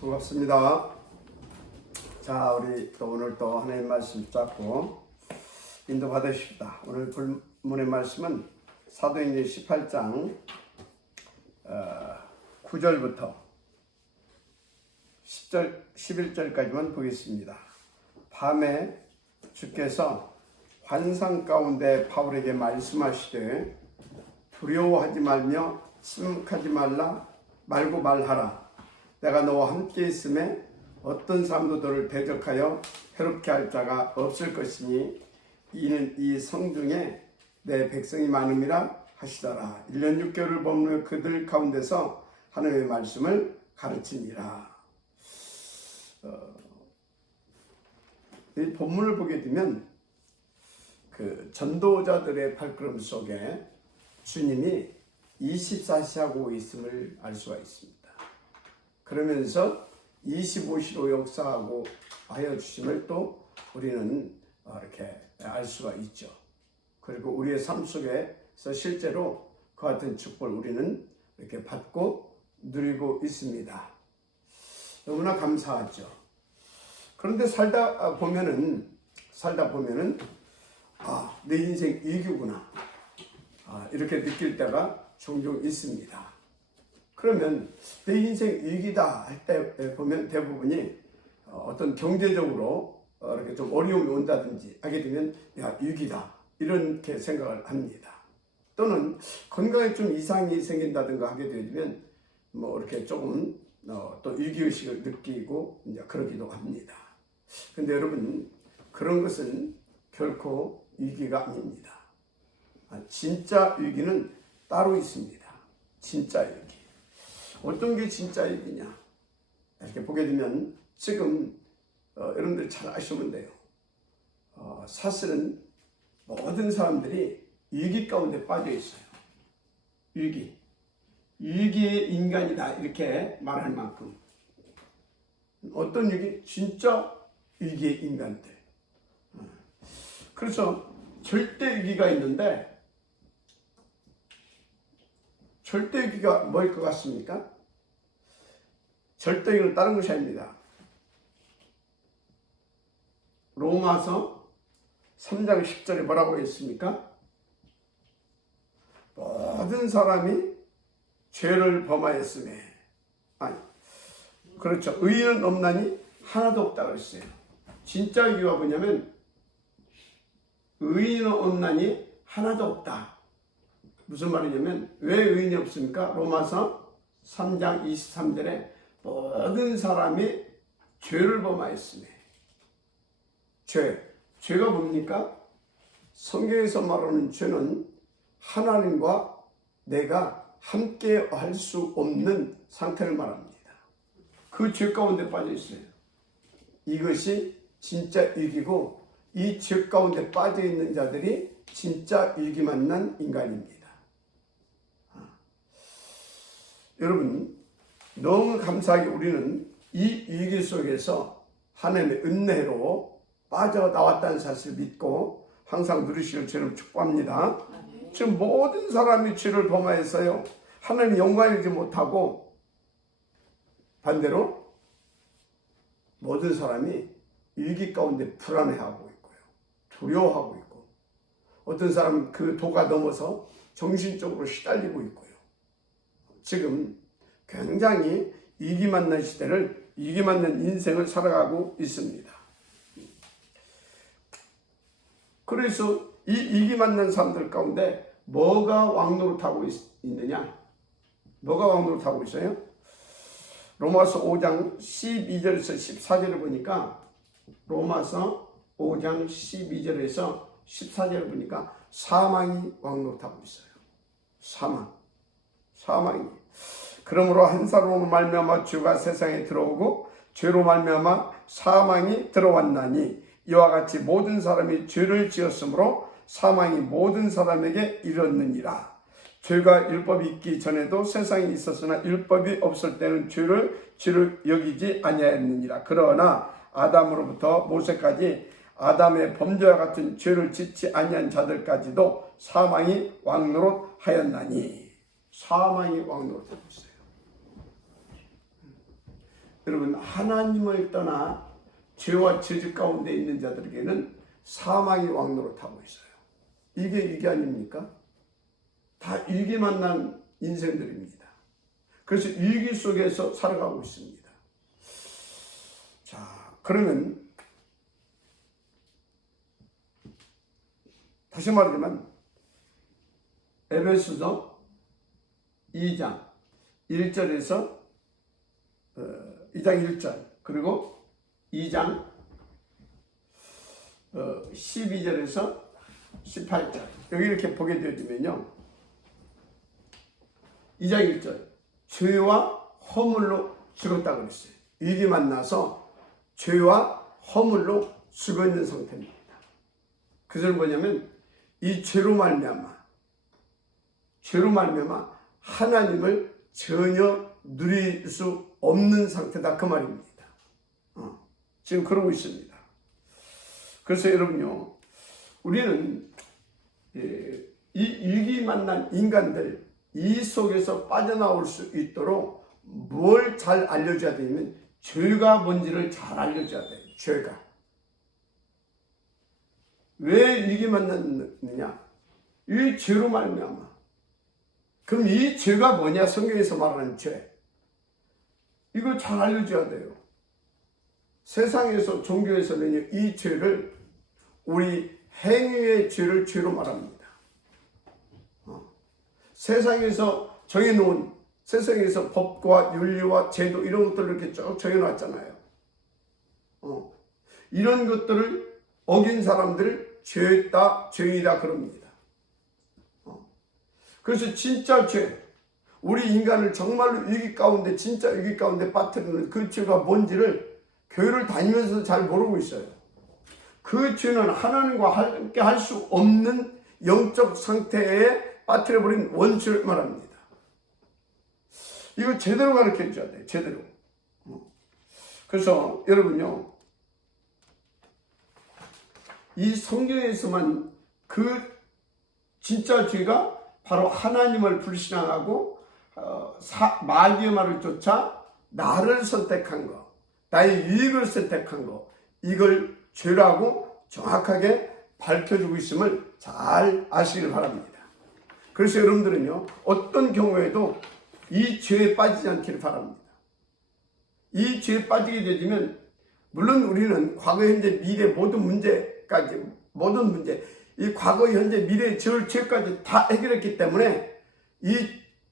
반갑습니다. 자, 우리 또 오늘 또 하나님 말씀 잡고 인도 받으십시다. 오늘 본문의 말씀은 사도행전 18장 9절부터 10절, 11절까지만 보겠습니다. 밤에 주께서 환상 가운데 바울에게 말씀하시되 두려워하지 말며 침묵하지 말고 말하라. 내가 너와 함께 있음에 어떤 사람도 너를 대적하여 해롭게 할 자가 없을 것이니 이는 이 성중에 내 백성이 많음이라 하시더라. 1년 6개월을 머무르며 그들 가운데서 하나님의 말씀을 가르치니라. 이 본문을 보게 되면 그 전도자들의 발걸음 속에 주님이 24시하고 있음을 알 수가 있습니다. 그러면서 25시로 역사하고 하여 주심을 또 우리는 이렇게 알 수가 있죠. 그리고 우리의 삶 속에서 실제로 그 같은 축복을 우리는 이렇게 받고 누리고 있습니다. 너무나 감사하죠. 그런데 살다 보면은 내 인생 이기구나 이렇게 느낄 때가 종종 있습니다. 그러면 내 인생 위기다 할 때 보면 대부분이 어떤 경제적으로 이렇게 좀 어려움이 온다든지 하게 되면 위기다 이렇게 생각을 합니다. 또는 건강에 좀 이상이 생긴다든가 하게 되면 이렇게 조금 또 위기의식을 느끼고 이제 그러기도 합니다. 근데 여러분 그런 것은 결코 위기가 아닙니다. 진짜 위기는 따로 있습니다. 진짜 위기. 어떤 게 진짜 위기냐? 이렇게 보게 되면 지금 여러분들 잘 아시면 돼요. 사실은 모든 사람들이 위기 가운데 빠져 있어요. 위기의 인간이다 이렇게 말할 만큼 어떤 위기? 진짜 위기의 인간들. 그래서 절대 위기가 있는데 절대 위기가 뭐일 것 같습니까? 절대 위기는 다른 것이 아닙니다. 로마서 3장 10절에 뭐라고 했습니까? 모든 사람이 죄를 범하였음에 그렇죠. 의인은 없나니 하나도 없다고 했어요. 진짜 위기가 뭐냐면 의인은 없나니 하나도 없다. 무슨 말이냐면 왜 의인이 없습니까? 로마서 3장 23절에 모든 사람이 죄를 범하였으며 죄가 뭡니까? 성경에서 말하는 죄는 하나님과 내가 함께 할 수 없는 상태를 말합니다. 그 죄 가운데 빠져 있어요. 이것이 진짜 위기고 이 죄 가운데 빠져 있는 자들이 진짜 위기 만난 인간입니다. 여러분 너무 감사하게 우리는 이 위기 속에서 하나님의 은혜로 빠져나왔다는 사실을 믿고 항상 누리시길 저는 축복합니다. 지금 모든 사람이 죄를 범하였어요. 하나님의 영광이지 못하고 반대로 모든 사람이 위기 가운데 불안해하고 있고요. 두려워하고 있고 어떤 사람은 그 도가 넘어서 정신적으로 시달리고 있고요. 지금 굉장히 위기 만난 시대를 위기 만난 인생을 살아가고 있습니다. 그래서 이 위기 만난 사람들 가운데 뭐가 왕노릇하고 있느냐? 뭐가 왕노릇하고 있어요? 로마서 5장 12절에서 14절을 보니까 로마서 5장 12절에서 14절을 보니까 사망이 왕노릇하고 있어요. 사망이. 그러므로 한 사람으로 말미암아 죄가 세상에 들어오고 죄로 말미암아 사망이 들어왔나니 이와 같이 모든 사람이 죄를 지었으므로 사망이 모든 사람에게 이르렀느니라. 죄가 율법이 있기 전에도 세상에 있었으나 율법이 없을 때는 죄를 여기지 아니하였느니라. 그러나 아담으로부터 모세까지 아담의 범죄와 같은 죄를 짓지 아니한 자들까지도 사망이 왕노릇하였나니. 사망이 왕노릇하고 있어요. 여러분 하나님을 떠나 죄와 저주 가운데 있는 자들에게는 사망이 왕노릇하고 있어요. 이게 위기 아닙니까? 다 위기 만난 인생들입니다. 그래서 위기 속에서 살아가고 있습니다. 자, 그러면 다시 말하자면 에베소서 2장 1절에서 2장 1절 그리고 2장 12절에서 18절 여기 이렇게 보게 되면요 2장 1절 죄와 허물로 죽었다고 그랬어요. 위기 만나서 죄와 허물로 죽어 있는 상태입니다. 그것은 뭐냐면 이 죄로 말미암아 하나님을 전혀 누릴 수 없는 상태다 그 말입니다. 지금 그러고 있습니다. 그래서 여러분요 우리는 이 위기 만난 인간들 이 속에서 빠져나올 수 있도록 뭘 잘 알려줘야 되냐면 죄가 뭔지를 잘 알려줘야 돼요. 죄가 왜 위기 만났느냐? 이 죄로 말미암아. 그럼 이 죄가 뭐냐? 성경에서 말하는 죄. 이걸 잘 알려줘야 돼요. 세상에서 종교에서는 이 죄를 우리 행위의 죄를 죄로 말합니다. 세상에서 정해놓은 세상에서 법과 윤리와 제도 이런 것들을 이렇게 쭉 정해놨잖아요. 이런 것들을 어긴 사람들을 죄다 죄이다 그럽니다. 그래서 진짜 죄, 우리 인간을 정말로 위기 가운데 진짜 위기 가운데 빠뜨리는 그 죄가 뭔지를 교회를 다니면서도 잘 모르고 있어요. 그 죄는 하나님과 함께 할 수 없는 영적 상태에 빠뜨려버린 원죄를 말합니다. 이거 제대로 가르쳐 줘야 돼요. 제대로. 그래서 여러분요. 이 성경에서만 그 진짜 죄가 바로 하나님을 불신앙하고 마귀의 말을 쫓아 나를 선택한 거, 나의 유익을 선택한 거, 이걸 죄라고 정확하게 밝혀주고 있음을 잘 아시길 바랍니다. 그래서 여러분들은요 어떤 경우에도 이 죄에 빠지지 않기를 바랍니다. 이 죄에 빠지게 되면 물론 우리는 과거, 현재, 미래 모든 문제까지 모든 문제 이 과거, 현재, 미래, 죄까지 다 해결했기 때문에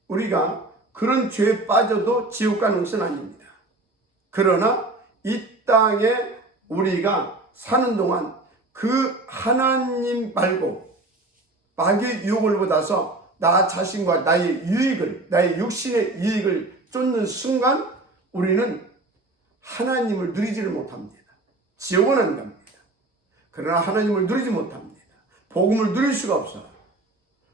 우리가 그런 죄에 빠져도 지옥 가는 것은 아닙니다. 그러나 이 땅에 우리가 사는 동안 그 하나님 말고 마귀의 유혹을 받아서 나 자신과 나의 유익을, 나의 육신의 유익을 쫓는 순간 우리는 하나님을 누리지를 못합니다. 지옥은 안 갑니다. 그러나 하나님을 누리지 못합니다. 복음을 누릴 수가 없어요.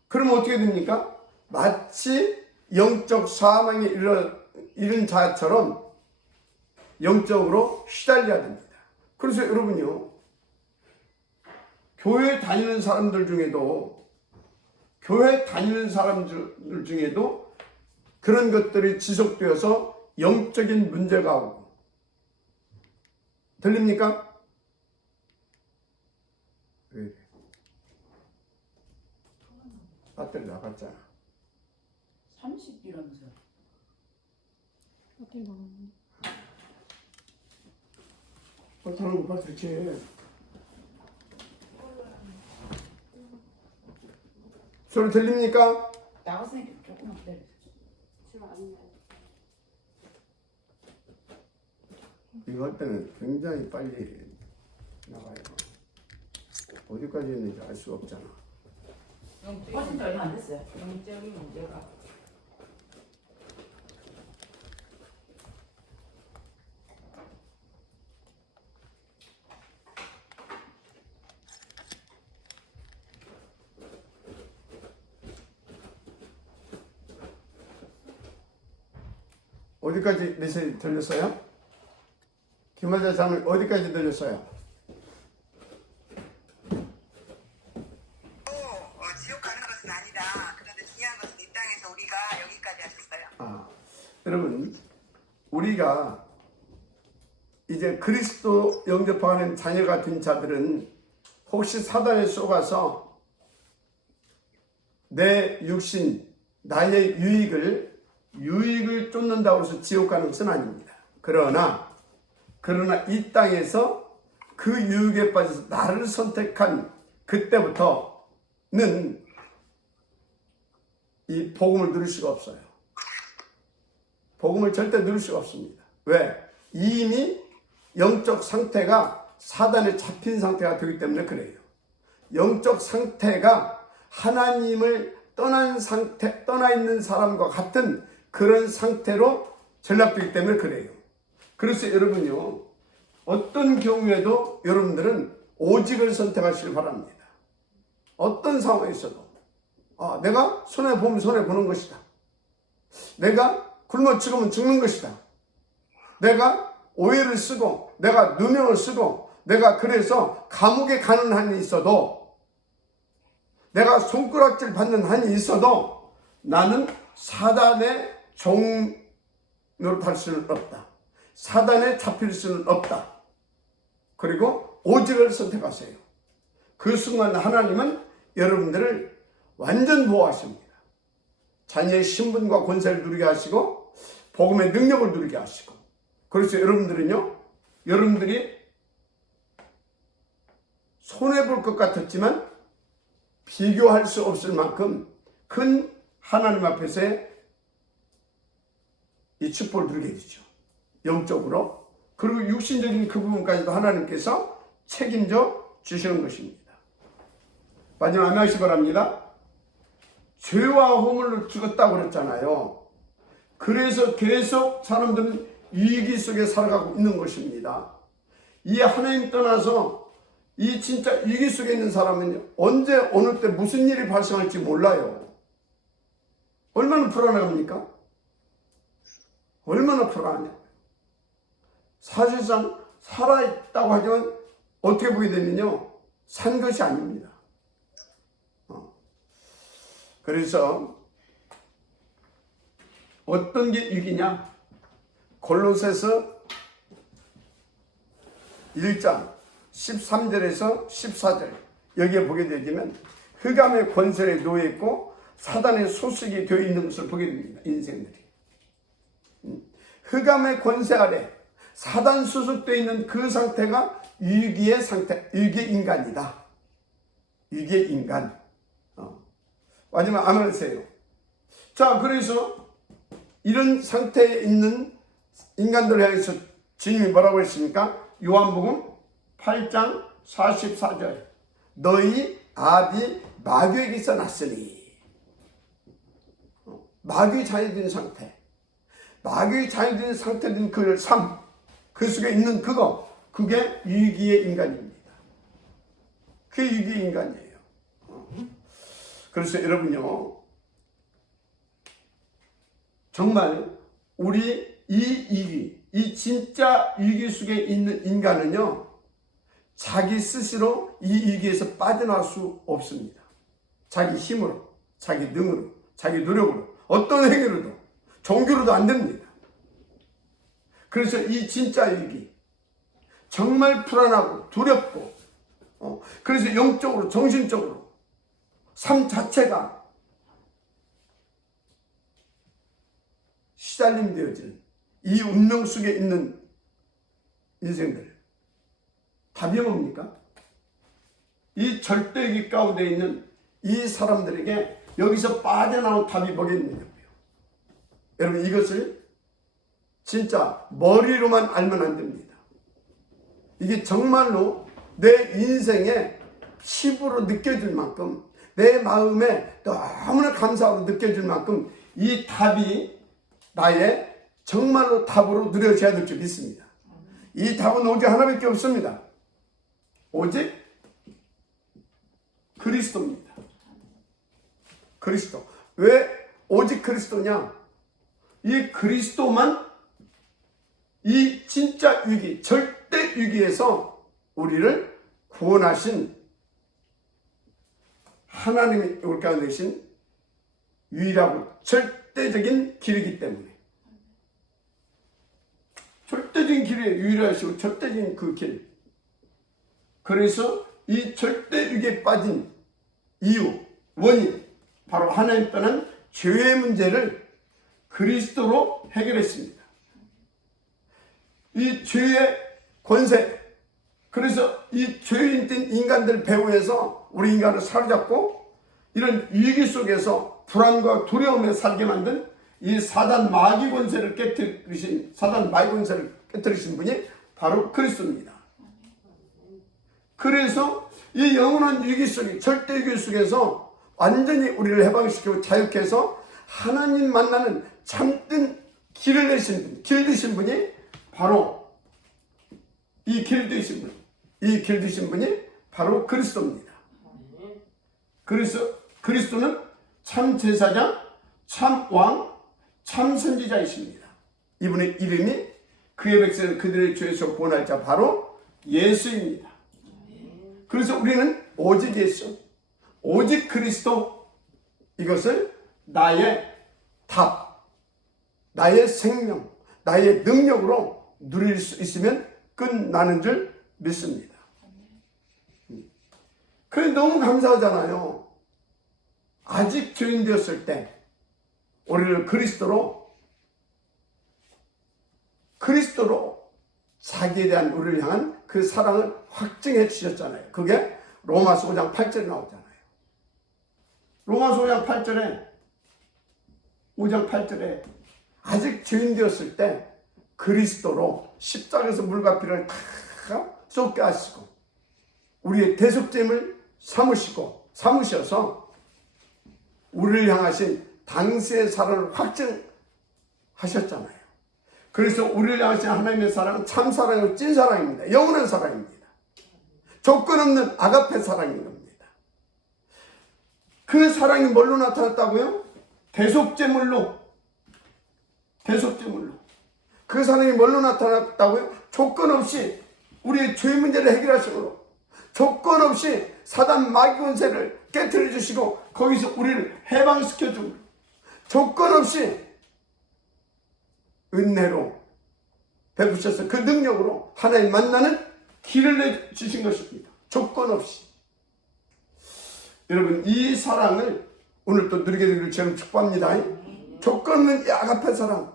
그러면 어떻게 됩니까? 마치 영적 사망에 이른 자처럼 영적으로 휘달려야 됩니다. 그래서 여러분요, 교회 다니는 사람들 중에도 그런 것들이 지속되어서 영적인 문제가 오고, 들립니까? 배터리 나갔잖아. 30이라면서. 배터리 나갔네. 다른 거 배터리 켜. 소리 들립니까? 나갔으니까 조금만 기다려. 지금 안 돼. 이거 할 때는 굉장히 빨리 나가요. 어디까지 있는지 알 수가 없잖아. 꺼진 지 얼마 안 됐어요. 영적인 문제가. 어디까지 메시지 들렸어요? 김하자 장을 어디까지 들렸어요? 지옥 가는 것은 아니다. 그런데 중요한 것은 이 땅에서 우리가 여기까지 하셨어요. 여러분, 우리가 이제 그리스도 영접하는 자녀가 된 자들은 혹시 사단에 속아서 내 육신, 나의 유익을 쫓는다고 해서 지옥 가는 것은 아닙니다. 그러나 이 땅에서 그 유익에 빠져서 나를 선택한 그때부터는 이 복음을 누릴 수가 없어요. 복음을 절대 누릴 수가 없습니다. 왜? 이미 영적 상태가 사단에 잡힌 상태가 되기 때문에 그래요. 영적 상태가 하나님을 떠난 상태, 떠나 있는 사람과 같은 그런 상태로 전락되기 때문에 그래요. 그래서 여러분요, 어떤 경우에도 여러분들은 오직을 선택하시길 바랍니다. 어떤 상황에서도 내가 손해보면 손해보는 것이다. 내가 굶어 죽으면 죽는 것이다. 내가 오해를 쓰고 내가 누명을 쓰고 내가 그래서 감옥에 가는 한이 있어도 내가 손가락질 받는 한이 있어도 나는 사단의 종노릇할 수는 없다. 사단에 잡힐 수는 없다. 그리고 오직을 선택하세요. 그 순간 하나님은 여러분들을 완전 보호하십니다. 자녀의 신분과 권세를 누리게 하시고 복음의 능력을 누리게 하시고, 그래서 여러분들은요, 여러분들이 손해볼 것 같았지만 비교할 수 없을 만큼 큰 하나님 앞에서의 이 축복을 누리게 되죠. 영적으로. 그리고 육신적인 그 부분까지도 하나님께서 책임져 주시는 것입니다. 마지막 아멘 하시기 바랍니다. 죄와 허물로 죽었다고 그랬잖아요. 그래서 계속 사람들은 위기 속에 살아가고 있는 것입니다. 이 하나님 떠나서 이 진짜 위기 속에 있는 사람은 언제 어느 때 무슨 일이 발생할지 몰라요. 얼마나 불안합니까? 얼마나 불안하냐. 사실상 살아있다고 하지만 어떻게 보게 되면요, 산 것이 아닙니다. 그래서 어떤 게 위기냐? 골로새서 1장 13절에서 14절 여기에 보게 되면 흑암의 권세에 놓여 있고 사단의 소속이 되어 있는 것을 보게 됩니다. 인생들이 흑암의 권세 아래 사단 소속되어 있는 그 상태가 위기의 상태, 위기의 인간이다. 위기의 인간. 마지막 아멘 하세요. 자, 그래서 이런 상태에 있는 인간들을 향해서 주님이 뭐라고 했습니까? 요한복음 8장 44절. 너희 아비 마귀에게서 났으니. 마귀의 자녀된 상태. 마귀의 자녀된 상태된 그 삶, 그 속에 있는 그게 위기의 인간입니다. 그게 위기의 인간이에요. 그래서 여러분요, 정말 우리 이 진짜 위기 속에 있는 인간은요, 자기 스스로 이 위기에서 빠져나올 수 없습니다. 자기 힘으로, 자기 능으로, 자기 노력으로, 어떤 행위로도, 종교로도 안 됩니다. 그래서 이 진짜 위기, 정말 불안하고 두렵고, 그래서 영적으로, 정신적으로, 삶 자체가 시달림되어지는 이 운명 속에 있는 인생들, 답이 뭡니까? 이 절대위기 가운데 있는 이 사람들에게 여기서 빠져나온 답이 뭐겠느냐고요. 여러분, 이것을 진짜 머리로만 알면 안 됩니다. 이게 정말로 내 인생의 힘으로 느껴질 만큼, 내 마음에 너무나 감사하고 느껴질 만큼 이 답이 나의 정말로 답으로 누려져야 될 줄 믿습니다. 이 답은 오직 하나밖에 없습니다. 오직 그리스도입니다. 그리스도. 왜 오직 그리스도냐? 이 그리스도만 이 진짜 위기, 절대 위기에서 우리를 구원하신 하나님이 우리 가운데 계신 유일하고 절대적인 길이기 때문에, 절대 절대적인 길에 유일하시고 절대적인 그 길. 그래서 이 절대육에 빠진 이유, 원인, 바로 하나님 떠난 죄의 문제를 그리스도로 해결했습니다. 이 죄의 권세, 그래서 이 죄인 된 인간들 배후에서 우리 인간을 사로잡고 이런 위기 속에서 불안과 두려움에 살게 만든 이 사단 마귀 권세를 깨뜨리신, 사단 마귀 권세를 깨뜨리신 분이 바로 그리스도입니다. 그래서 이 영원한 위기 속에, 절대 위기 속에서 완전히 우리를 해방시키고 자유케 해서 하나님 만나는 참된 길을 내신 분, 길 드신 분이 바로 이 길 드신 분, 이 길 드신 분이 바로 그리스도입니다. 그래서 그리스도는 참 제사장, 참 왕, 참 선지자이십니다. 이분의 이름이 그의 백성을 그들의 죄에서 구원할 자 바로 예수입니다. 그래서 우리는 오직 예수, 오직 그리스도, 이것을 나의 답, 나의 생명, 나의 능력으로 누릴 수 있으면 끝나는 줄 믿습니다. 그래 너무 감사하잖아요. 아직 죄인 되었을 때 우리를 그리스도로 자기에 대한 우리를 향한 그 사랑을 확증해 주셨잖아요. 그게 로마서 5장 8절에 나오잖아요. 로마서 5장 8절에 아직 죄인 되었을 때 그리스도로 십자가에서 물과 피를 다 쏟게 하시고 우리의 대속죄임을 삼으셔서 우리를 향하신 당시의 사랑을 확증하셨잖아요. 그래서 우리를 향하신 하나님의 사랑은 참 사랑이고 찐 사랑입니다. 영원한 사랑입니다. 조건 없는 아가페 사랑인 겁니다. 그 사랑이 뭘로 나타났다고요? 대속제물로. 그 사랑이 뭘로 나타났다고요? 조건 없이 우리의 죄 문제를 해결하시고 조건 없이 사단 마귀 권세를 깨뜨려 주시고 거기서 우리를 해방시켜 주고 조건 없이 은혜로 베푸셔서 그 능력으로 하나님 만나는 길을 내주신 것입니다. 조건 없이. 여러분 이 사랑을 오늘 또 누리게 되기를 저는 축복합니다. 조건 없는 이 아가페 사랑,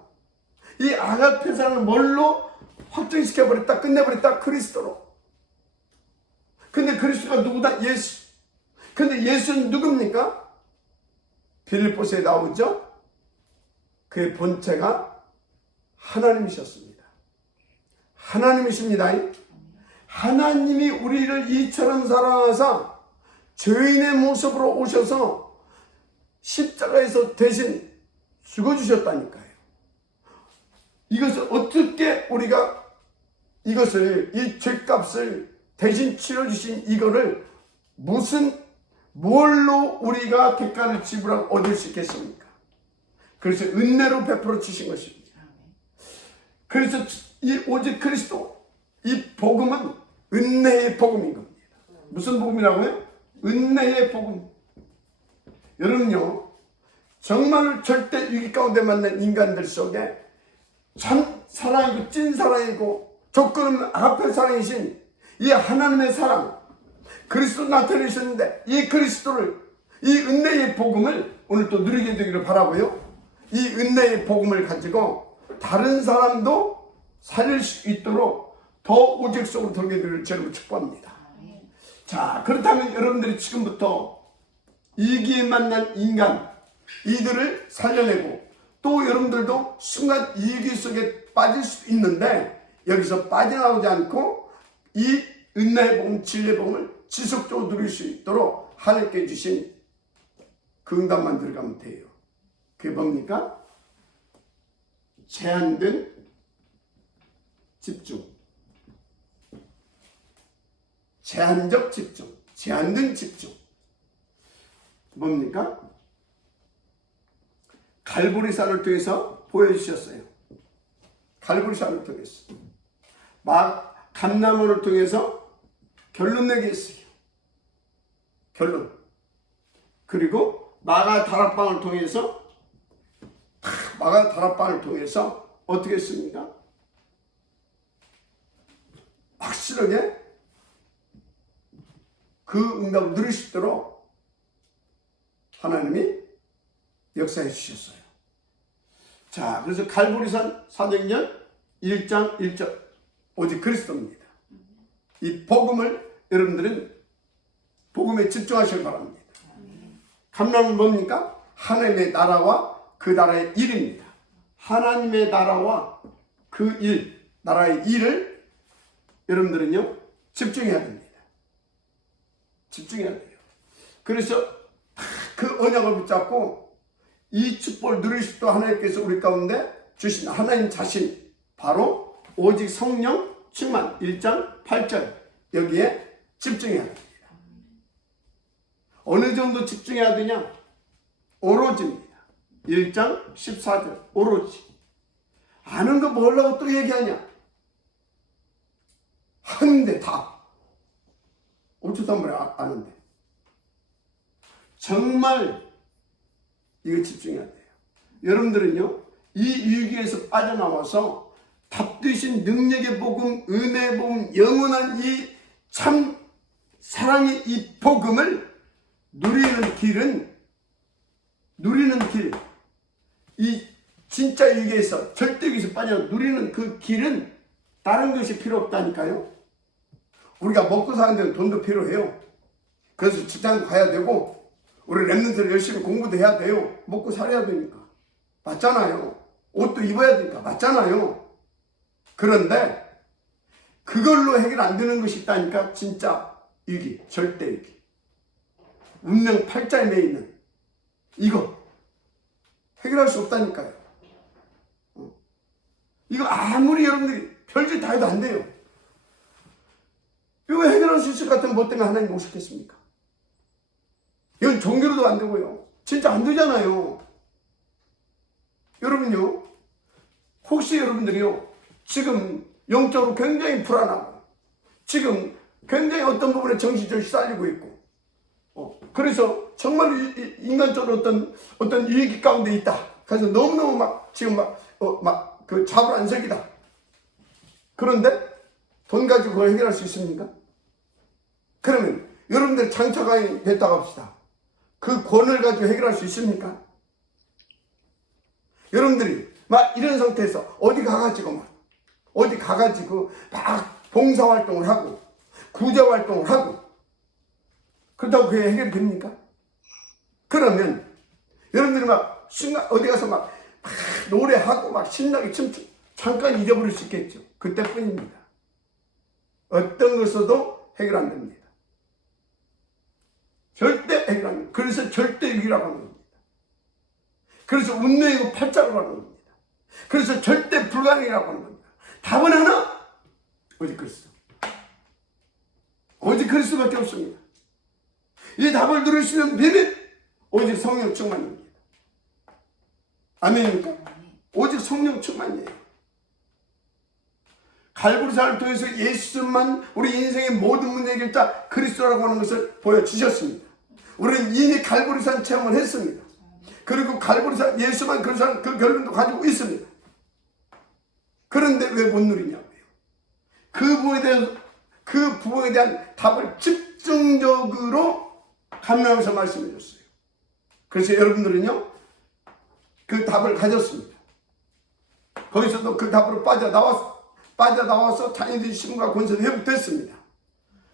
이 아가페 사랑을 뭘로 확정시켜버렸다, 끝내버렸다? 그리스도로. 근데 그리스도가 누구다? 예수. 근데 예수는 누굽니까? 빌립보서에 나오죠? 그의 본체가 하나님이셨습니다. 하나님이십니다. 하나님이 우리를 이처럼 사랑하사 죄인의 모습으로 오셔서 십자가에서 대신 죽어주셨다니까요. 이것을 어떻게 우리가 이 죄값을 대신 치러주신 이거를 뭘로 우리가 대가를 지불하고 얻을 수 있겠습니까? 그래서 은혜로 베풀어 주신 것입니다. 그래서 오직 그리스도, 이 복음은 은혜의 복음인 겁니다. 무슨 복음이라고요? 은혜의 복음. 여러분요, 정말 절대 위기 가운데 만난 인간들 속에 참 사랑이고 찐 사랑이고 조건 없는 아가페 사랑이신 이 하나님의 사랑, 그리스도 나타내셨는데 이 그리스도를, 이 은혜의 복음을 오늘 또 누리게 되기를 바라고요. 이 은혜의 복음을 가지고 다른 사람도 살릴 수 있도록 더 오직 속으로 돌게 되기를 저는 축복합니다. 자, 그렇다면 여러분들이 지금부터 위기에 만난 인간, 이들을 살려내고 또 여러분들도 순간 위기 속에 빠질 수 있는데 여기서 빠져나오지 않고 이 은혜의 복음, 진리의 복음을 지속적으로 누릴 수 있도록 하나님께 주신 그 응답만 들어가면 돼요. 그게 뭡니까? 제한된 집중. 제한적 집중. 제한된 집중. 뭡니까? 갈보리산을 통해서 보여주셨어요. 갈보리산을 통해서. 감람원을 통해서 결론 내게 했어요. 결론. 그리고 마가 다락방을 통해서 어떻게 했습니까? 확실하게 그 응답을 누릴 수 있도록 하나님이 역사해 주셨어요. 자, 그래서 갈보리산 사도행전 1장 1절 오직 그리스도입니다. 이 복음을 여러분들은 복음에 집중하시기 바랍니다. 감람은 뭡니까? 하나님의 나라와 그 나라의 일입니다. 하나님의 나라와 그 일, 나라의 일을 여러분들은요 집중해야 됩니다. 집중해야 돼요. 그래서 그 언약을 붙잡고 이 축복을 누릴 수 있도록 하나님께서 우리 가운데 주신 하나님 자신, 바로 오직 성령 충만 1장 8절 여기에 집중해야 됩니다. 어느 정도 집중해야 되냐? 오로지입니다. 1장 14절 오로지. 아는 거 뭐라고 또 얘기하냐? 하는데 다 어쩌다 한번 아는데 정말 이거 집중해야 돼요. 여러분들은요 이 위기에서 빠져나와서 답되신 능력의 복음, 은혜의 복음, 영원한 이 참 사랑의 이 복음을 누리는 길, 이 진짜 위기에서 절대 위기에서 빠져 누리는 그 길은 다른 것이 필요 없다니까요. 우리가 먹고 사는 데는 돈도 필요해요. 그래서 직장도 가야 되고 우리 랩런트를 열심히 공부도 해야 돼요. 먹고 살아야 되니까. 맞잖아요. 옷도 입어야 되니까. 맞잖아요. 그런데 그걸로 해결 안 되는 것이 있다니까. 진짜 위기, 절대 위기. 운명 팔자에 매이는 이거 해결할 수 없다니까요. 이거 아무리 여러분들이 별짓 다 해도 안 돼요. 이거 해결할 수 있을 것 같으면 뭐 때문에 하나님 오셨겠습니까? 이건 종교로도 안 되고요. 진짜 안 되잖아요. 여러분요, 혹시 여러분들이요, 지금 영적으로 굉장히 불안하고, 지금 굉장히 어떤 부분에 정신적으로 시달리고 있고, 그래서 정말 인간적으로 어떤 위기 가운데 있다. 그래서 너무너무 지금 그 자불안석이다. 그런데 돈 가지고 그걸 해결할 수 있습니까? 그러면 여러분들 장차관이 됐다고 합시다. 그 권을 가지고 해결할 수 있습니까? 여러분들이 이런 상태에서 어디 가가지고 봉사활동을 하고 구제활동을 하고 그렇다고 그게 해결이 됩니까? 그러면 여러분들이 순간 어디 가서 노래하고 신나게 춤추 잠깐 잊어버릴 수 있겠죠. 그때뿐입니다. 어떤 것으로도 해결 안 됩니다. 절대 해결 안 됩니다. 그래서 절대 위기라고 하는 겁니다. 그래서 운명이고 팔자라고 하는 겁니다. 그래서 절대 불가능이라고 하는 겁니다. 답은 하나, 오직 그리스도. 오직 그리스도밖에 없습니다. 이 답을 들을 수 있는 비밀, 오직 성령 충만입니다. 아멘입니까? 오직 성령 충만이에요. 갈보리산을 통해서 예수만 우리 인생의 모든 문제 해결자 그리스도라고 하는 것을 보여주셨습니다. 우리는 이미 갈보리산 체험을 했습니다. 그리고 갈보리산 예수만 그 결론도 가지고 있습니다. 그런데 왜 못 누리냐고요. 그 부분에 대한 답을 집중적으로 감명하면서 말씀해 줬어요. 그래서 여러분들은요 그 답을 가졌습니다. 거기서도 그 답으로 빠져나와서 자녀들의 힘과 권세도 회복됐습니다.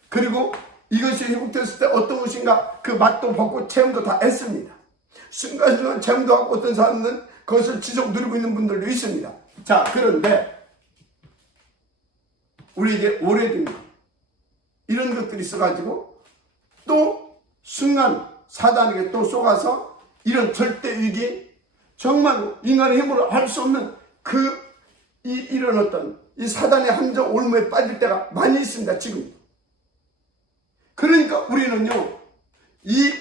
그리고 이것이 회복됐을 때 어떤 것인가 그 맛도 보고 체험도 다 했습니다. 순간순간 체험도 하고 어떤 사람은 그것을 지속 누리고 있는 분들도 있습니다. 자, 그런데 우리에게 오래된 것 이런 것들이 있어가지고 또 순간 사단에게 또 쏘가서 이런 절대 위기 정말 인간의 힘으로 할 수 없는 이런 어떤 이 사단의 함정 올무에 빠질 때가 많이 있습니다. 지금. 그러니까 우리는요 이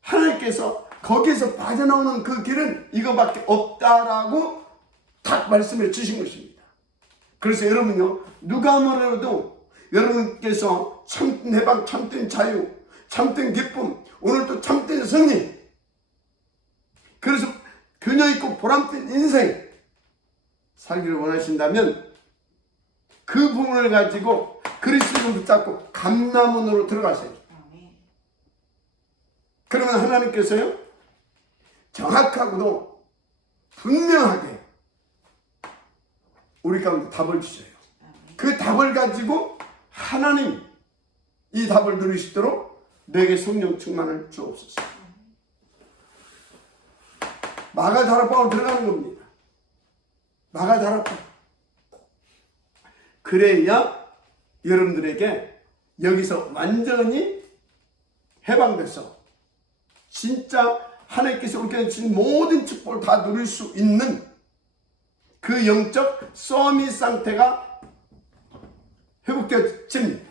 하나님께서 거기에서 빠져나오는 그 길은 이거밖에 없다라고 딱 말씀해 주신 것입니다. 그래서 여러분요 누가 뭐라도 여러분께서 참된 해방, 참된 자유, 참된 기쁨, 오늘도 참된 승리, 그래서 균형 있고 보람된 인생 살기를 원하신다면 그 부분을 가지고 그리스도를 붙잡고 감람원으로 들어가세요. 아멘. 그러면 하나님께서요 정확하고도 분명하게 우리 가운데 답을 주셔요. 그 답을 가지고 하나님 이 답을 누릴 수 있도록 내게 성령 충만을 주옵소서. 마가다락방으로 들어가는 겁니다. 마가다락방. 그래야 여러분들에게 여기서 완전히 해방돼서 진짜 하나님께서 우리에게 주신 모든 축복을 다 누릴 수 있는 그 영적 서밋 상태가 회복되어집니다.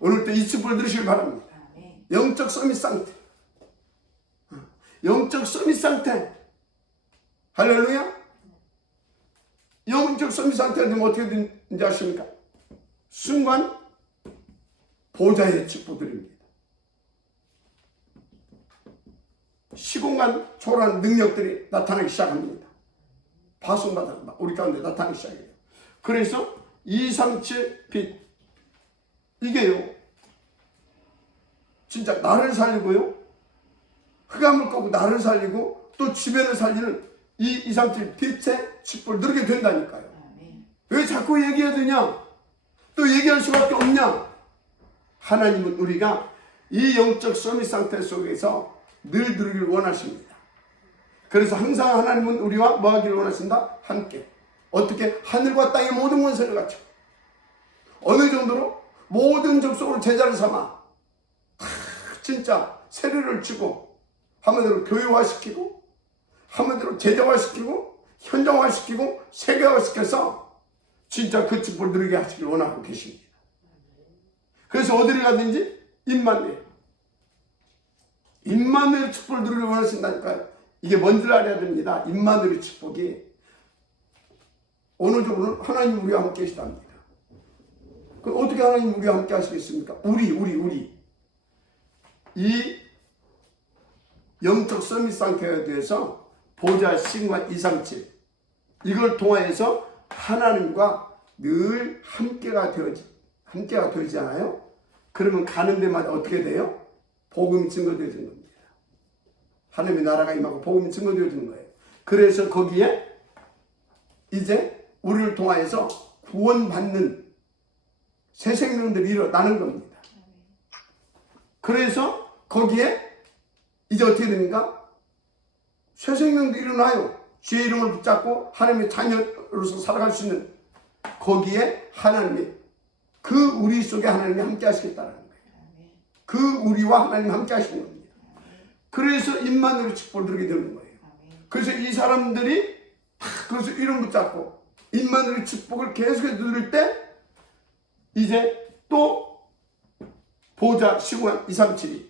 오늘도 이 축복을 누리시길 바랍니다. 영적 서밋 상태. 영적 서밋 상태. 할렐루야. 영적 서밋 상태가 되면 어떻게 되는지 아십니까? 순간 보좌의 축복들입니다. 시공간 초월한 능력들이 나타나기 시작합니다. 파송받아 우리 가운데 나타나기 시작해요. 그래서 237 빛 이게요 진짜 나를 살리고요 흑암을 꺾고 나를 살리고 또 주변을 살리는 이 237 빛의 축복을 누리게 된다니까요. 왜 자꾸 얘기해야 되냐? 또 얘기할 수밖에 없냐? 하나님은 우리가 이 영적 서밋 상태 속에서 늘 누리기를 원하십니다. 그래서 항상 하나님은 우리와 뭐 하기를 원하신다? 함께. 어떻게? 하늘과 땅의 모든 권세를 갖춰. 어느 정도로? 모든 족속으로 제자를 삼아 진짜 세례를 주고 한마디로 교회화시키고 한마디로 제자화시키고 현장화시키고 세계화시켜서 진짜 그 축복을 누리게 하시길 원하고 계십니다. 그래서 어디를 가든지 임마누엘 축복을 누리길 원하신다니까요. 이게 뭔지를 알아야 됩니다. 임마누엘 축복이 어느 정도는 하나님 우리와 함께 계시답니다. 그럼 어떻게 하나님 우리와 함께 하시겠습니까? 우리 이 영적 서밋 상태에 대해서 보좌 시공간 237 이걸 통하여서 하나님과 늘 함께가 되잖아요. 그러면 가는 데마다 어떻게 돼요? 복음이 증거되어지는 겁니다. 하나님의 나라가 임하고 복음이 증거되어지는 거예요. 그래서 거기에 이제 우리를 통하여서 구원받는 새 생명들이 일어나는 겁니다. 그래서 거기에 이제 어떻게 됩니까? 새 생명들이 일어나요. 주의 이름을 붙잡고 하나님의 자녀로서 살아갈 수 있는 거기에 하나님이 그 우리 속에 하나님이 함께 하시겠다는 거예요. 그 우리와 하나님 함께 하시는 겁니다. 그래서 임마누엘 축복을 누리게 되는 거예요. 그래서 이 사람들이 그래서 이름 붙잡고 임마누엘 축복을 계속해서 누릴 때 이제 또 보좌 시공간 237이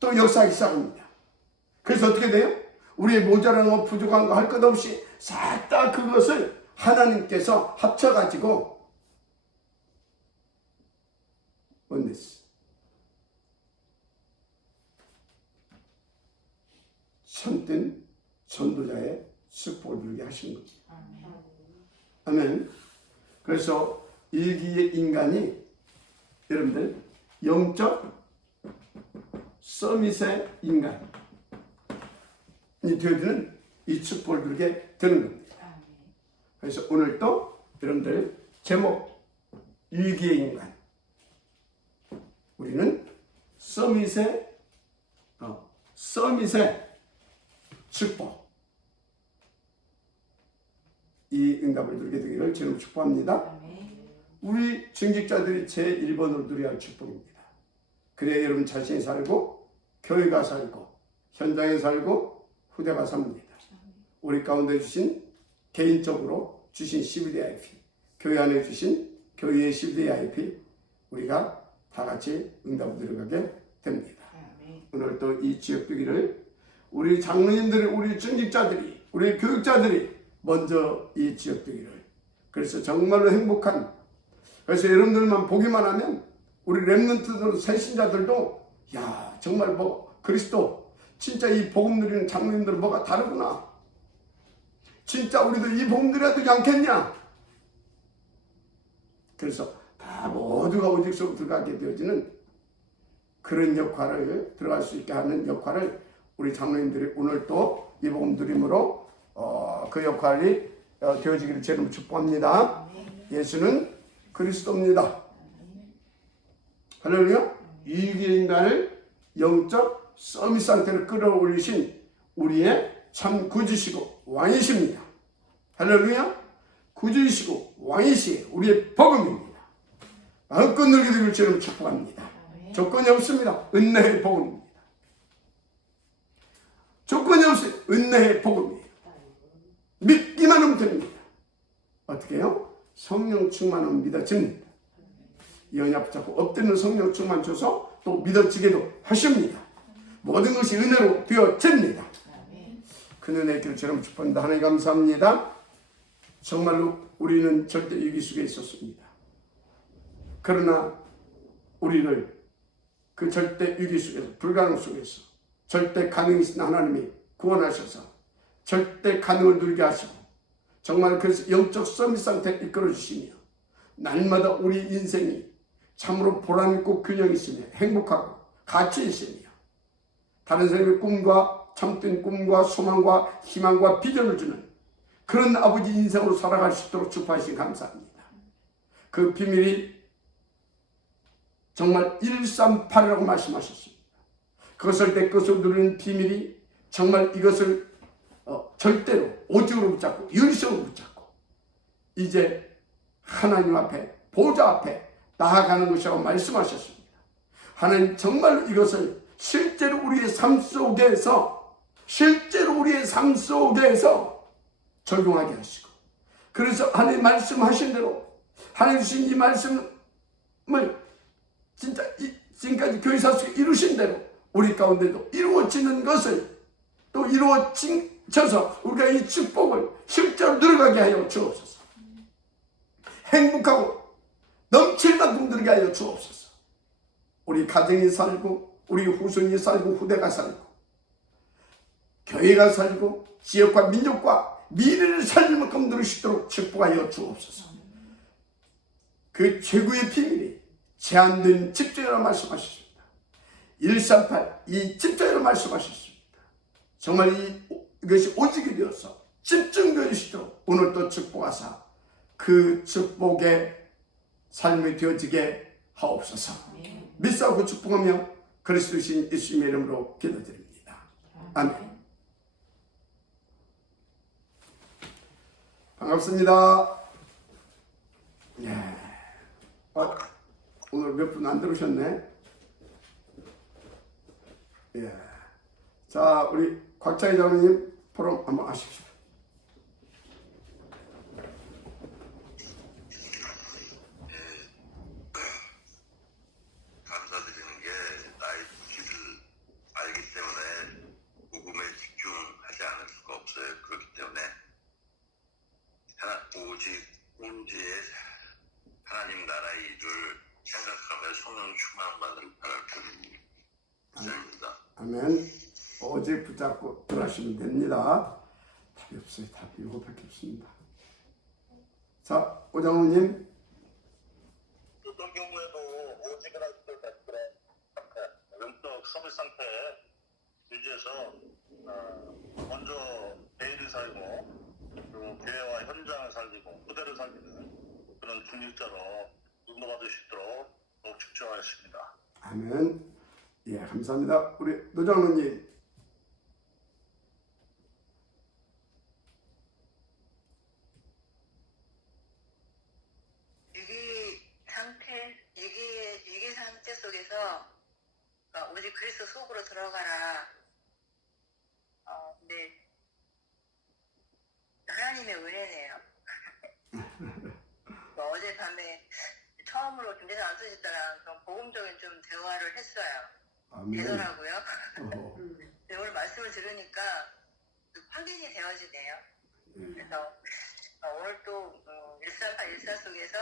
또 역사하기 시작합니다. 그래서 어떻게 돼요? 우리의 모자란 거 부족한 거 할 것 없이 싹 다 그것을 하나님께서 합쳐가지고 원네스 참된 전도자의 축복을 누리게 하시는 거죠. 아멘. 그래서 일기의 인간이 여러분들 영적 서밋의 인간이 되어지는 이 축복을 누리게 되는 겁니다. 그래서 오늘 또 여러분들 제목 일기의 인간 우리는 서밋의 축복 이 응답을 누리게 되기를 주님 축복합니다. 우리 증직자들이 제1번으로 누려야 할 축복입니다. 그래야 여러분 자신이 살고 교회가 살고 현장에 살고 후대가 삽니다. 우리 가운데 주신 개인적으로 주신 CVDIP 교회 안에 주신 교회의 CVDIP 우리가 다 같이 응답을 들어가게 됩니다. 오늘 또 이 지역되기를 우리 장로님들이 우리 증직자들이 우리 교육자들이 먼저 이 지역되기를 그래서 정말로 행복한 그래서 여러분들만 보기만 하면 우리 렘넌트들 새신자들도 야 정말 뭐 그리스도 진짜 이 복음 누리는 장로님들 뭐가 다르구나 진짜 우리도 이 복음 누려야 되지 않겠냐 그래서 다 모두가 오직 속으로 들어가게 되어지는 그런 역할을 들어갈 수 있게 하는 역할을 우리 장로님들이 오늘 또 이 복음 드림으로 그 역할이 되어지기를 제가 축복합니다. 예수는 그리스도입니다. 할렐루야. 이기의 인간을 영적 서밋 상태로 끌어올리신 우리의 참 구주시고 왕이십니다. 할렐루야. 구주이시고 왕이시 우리의 복음입니다. 마음껏 누리게 되길 저는 축복합니다. 조건이 없습니다. 은혜의 복음입니다. 조건이 없어요. 은혜의 복음이에요. 믿기만 하면 됩니다. 어떻게 해요? 성령 충만하면 믿어집니다. 이 언약 붙잡고 엎드리는 성령 충만 줘서 또 믿어지게도 하십니다. 모든 것이 은혜로 되어집니다. 그 은혜의 길을 저는 축복합니다. 하나님 감사합니다. 정말로 우리는 절대 위기 속에 있었습니다. 그러나 우리를 그 절대 위기 속에서 불가능 속에서 절대 가능이신 하나님이 구원하셔서 절대 가능을 누리게 하시고 정말 그래서 영적 서밋 상태에 이끌어 주시며 날마다 우리 인생이 참으로 보람있고 균형 있으며 행복하고 가치 있으며 다른 사람의 꿈과 참된 꿈과 소망과 희망과 비전을 주는 그런 아버지 인생으로 살아갈 수 있도록 축복하신 감사합니다. 그 비밀이 정말 138이라고 말씀하셨습니다. 그것을 내 것으로 누리는 비밀이 정말 이것을 절대로 오직으로 붙잡고 열심으로 붙잡고 이제 하나님 앞에 보좌 앞에 나아가는 것이라고 말씀하셨습니다. 하나님 정말로 이것을 실제로 우리의 삶 속에서 적용하게 하시고 그래서 하나님 말씀하신 대로 하나님 주신 이 말씀을 진짜 지금까지 교회사 속에 이루신 대로 우리 가운데도 이루어지는 것을 또 이루어져서 우리가 이 축복을 실제로 누려가게 하여 주옵소서. 행복하고 넘칠 만큼 누리게 하여 주옵소서. 우리 가정이 살고 우리 후손이 살고 후대가 살고 교회가 살고 지역과 민족과 미래를 살릴 만큼 누릴 수 있도록 축복하여 주옵소서. 그 최고의 비밀이 제한된 집중이라고 말씀하셨습니다. 138, 이 집중이라고 말씀하셨습니다. 정말 이것이 오직이 되어서 집중되어 주시도록 오늘 또 축복하사 그 축복의 삶이 되어지게 하옵소서. 믿사오고 축복하며 그리스도신 예수님의 이름으로 기도드립니다. 아멘. 반갑습니다. 예. 오늘 몇 분 안 들으셨네. 예. 자, 우리 곽차희 장로님 포럼 한번 하십시오. 감사드리는 게 나의 길을 알기 때문에 복음에 집중하지 않을 수가 없어요. 그렇기 때문에 오직 온지의 하나님 나라의 일을 생각하며 성령 충만받는 바랍니다. 아멘. 오직 붙잡고 들어가시면 됩니다. 답이 없어요. 답이 이거밖에 없습니다. 자, 오장호님. 어떤 경우에도 오직을 할 때 영적 성의 상태에 유지해서 먼저 대의를 살고 그리고 교회와 현장을 살리고 후대를 살리는 그런 중직자로 인도받을 수 있도록 더욱 집중하겠습니다. 아멘. 예, 감사합니다. 우리 노장로님. 위기 상태 속에서 오직 그리스도 속으로 들어가라. 근데 하나님의 은혜네요. 어젯밤에 처음으로 김대상 안수집사랑 그런 복음적인 좀 대화를 했어요. 아멘. 되더라고요. 근데 오늘 말씀을 들으니까 확인이 되어지네요. 그래서 오늘 또 138, 14 속에서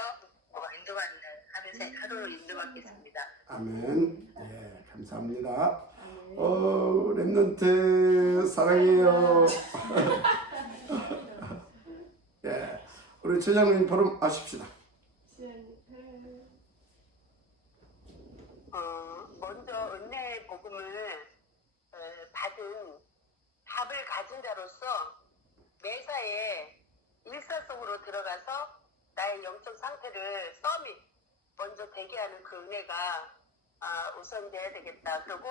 인도받는 하루를 인도받겠습니다. 아멘. 예, 감사합니다. 랩런트 사랑해요. 예, 우리 최장로님 포럼 하십시다. 먼저 은혜 복음을 받은 답을 가진 자로서 매사에 일사 속으로 들어가서 나의 영적 상태를 썸이 먼저 되게 하는 그 은혜가 우선돼야 되겠다. 그리고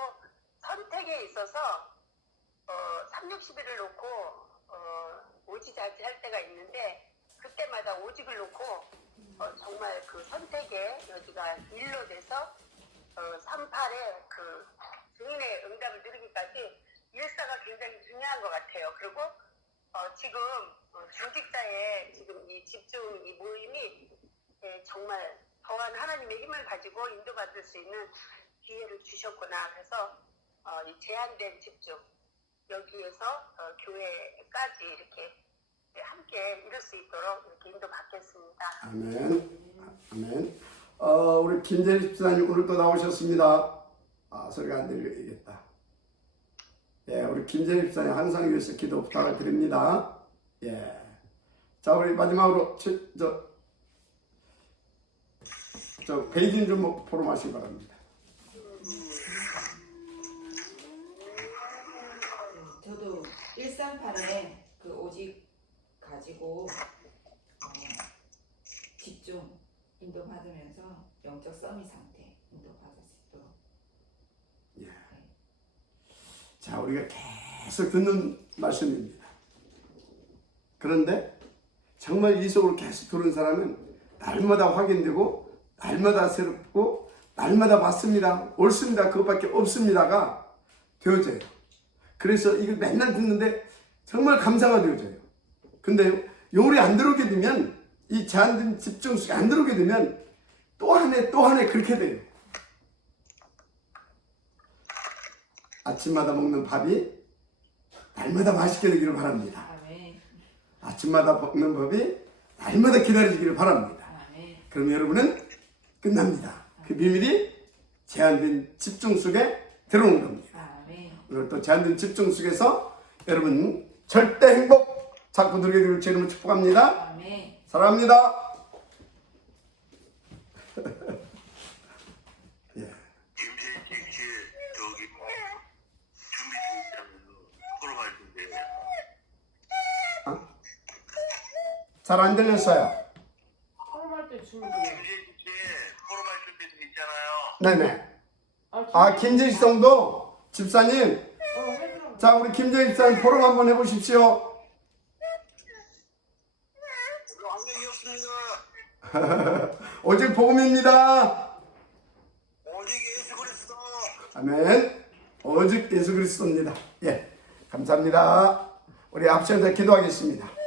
선택에 있어서 360일을 놓고 오지자지 할 때가 있는데 그때마다 오직을 놓고 정말 그 선택의 여지가 일로 돼서 38의 그 주인의 응답을 누리기까지 일사가 굉장히 중요한 것 같아요. 그리고 지금 중직자의 지금 이 집중 이 모임이 정말 더한 하나님의 힘을 가지고 인도받을 수 있는 기회를 주셨구나. 그래서 이 제한된 집중 여기에서 교회까지 이렇게 함께 이룰 수 있도록 이렇게 인도받겠습니다. 아멘. 아멘. 우리 김재리 집사님 오늘 또 나오셨습니다. 소리가 안 들리겠다. 예, 우리 김재리 집사님 항상 위해서 기도 부탁을 드립니다. 예. 자, 우리 마지막으로 베이징 좀 보러 마시기 바랍니다. 저도 138에 그 오직 가지고 집중 인도받으면서 영적 서밋 상태 인도받을 수 있도록. 예. 자, 우리가 계속 듣는 말씀입니다. 그런데 정말 이 속으로 계속 들은 사람은 날마다 확인되고 날마다 새롭고 날마다 맞습니다, 옳습니다, 그것밖에 없습니다가 되어져요. 그래서 이걸 맨날 듣는데 정말 감사가 되어져요. 근데 요리 안 들어오게 되면 이 제한된 집중 속에 안 들어오게 되면 또 한 해 그렇게 돼요. 아침마다 먹는 밥이 날마다 맛있게 되기를 바랍니다. 아멘. 아침마다 먹는 밥이 날마다 기다려지기를 바랍니다. 아멘. 그럼 여러분은 끝납니다. 그 비밀이 제한된 집중 속에 들어오는 겁니다. 아멘. 오늘 또 제한된 집중 속에서 여러분 절대 행복 자꾸 누리게 될 주 이름으로 축복합니다. 아멘. 사랑합니다. 예. 김재식 씨 저기 준비 중이라면서 포럼 할 텐데 잘 안 들렸어요. 포럼할 때 준비. 김재식 씨 포럼 할 준비 중 있잖아요. 네네. 김재식 성도 집사님, 해주라고. 자 우리 김재식 집사님 포럼 한번 해보십시오. 왕명이었습니다. 오직 복음입니다. 오직 예수 그리스도. 아멘. 오직 예수 그리스도입니다. 예, 감사합니다. 우리 앞서서 기도하겠습니다.